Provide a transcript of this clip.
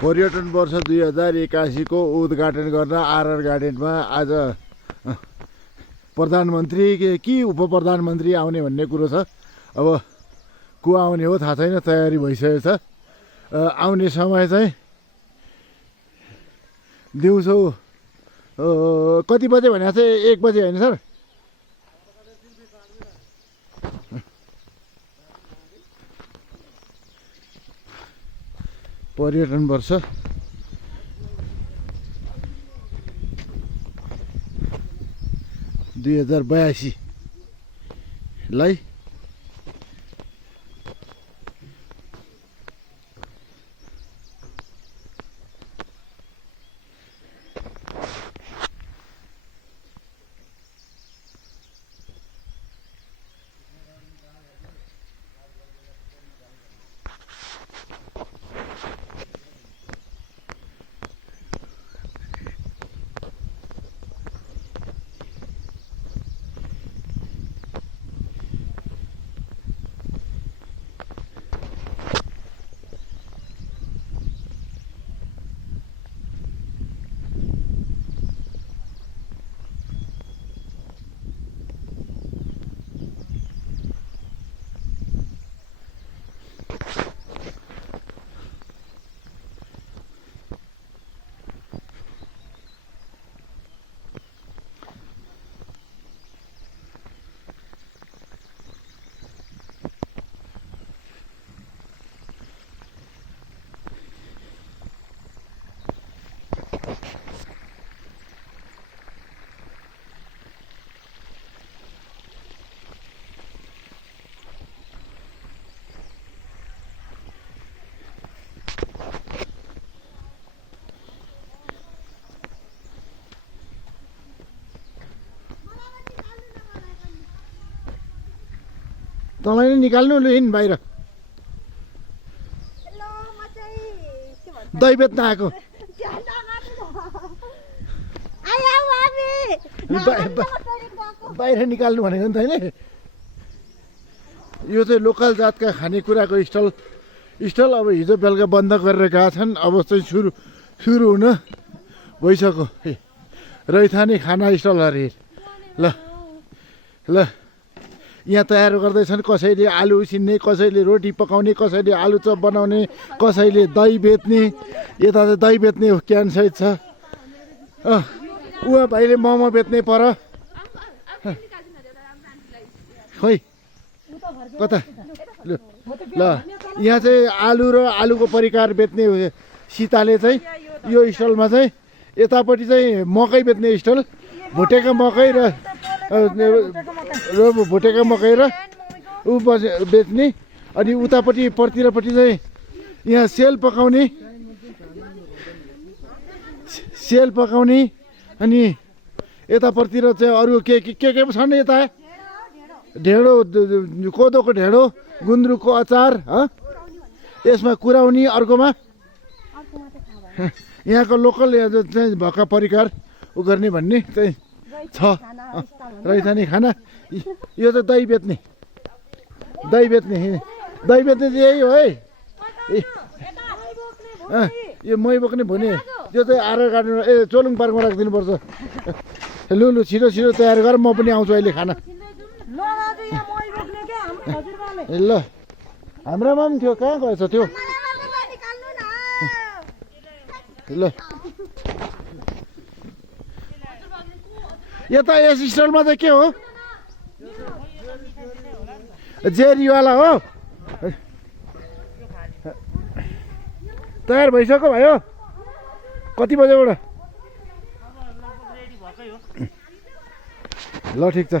पर्यटन वर्ष 2081 को उद्घाटन गर्न आरआर गार्डनमा आज प्रधानमन्त्री कि उप प्रधानमन्त्री आउने भन्ने कुरो छ। अब को आउने हो थाहा छैन, तयारी भइसकेको छ। आउने समय चाहिँ दिउँसो कति बजे भनेको चाहिँ 1 बजे होइन सर? पर्यटन वर्ष लाई तँलाई नै निकाल्नु लु हिँड बाहिर। दही बेच्न आएको। बाहिर निकाल्नु भनेको नि त होइन। यो चाहिँ लोकल जातका खानेकुराको स्टल अब हिजो बेलुका बन्द गरेर गएका छन्। अब चाहिँ सुरु हुन भइसक्यो। रैथाने खाना स्टल अरे ल ल यहाँ तयार गर्दैछन्। कसैले आलु उसिन्ने, कसैले रोटी पकाउने, कसैले आलु चप बनाउने, कसैले दही बेच्ने। यता चाहिँ दही बेच्ने क्यान सहित छ। उहाँ भाइले मोमो बेच्ने पर खोइ कता ल यहाँ चाहिँ आलु र आलुको परिकार बेच्ने सीताले चाहिँ यो स्टलमा चाहिँ यतापट्टि चाहिँ मकै बेच्ने स्टल, भुटेको मकै र भुटेको मकै र ऊ बेच्ने। अनि उतापट्टि पर्तिरपट्टि चाहिँ यहाँ सेल पकाउने अनि यतापट्टितिर चाहिँ अरू के पो छन्। यता ढेँडो, कोदोको ढेँडो, गुन्द्रुकको अचार, यसमा कुराउनी, अर्कोमा यहाँको लोकल चाहिँ भएका परिकार उ गर्ने भन्ने चाहिँ छ। रैथाने खाना। यो चाहिँ दही बेच्ने चाहिँ यही हो है। यो मै बोक्ने भने यो चाहिँ आरआर गार्डनमा चोलुङ पार्कमा राखिदिनुपर्छ। लु छिटो तयार गर, म पनि आउँछु अहिले खाना। ल हाम्रोमा पनि थियो, कहाँ गएछ त्यो? ल यता यस स्टलमा चाहिँ के हो? जेरीवाला हो। तयार भइसक्यो भयो? कति बजेबाट? ल ठिक छ।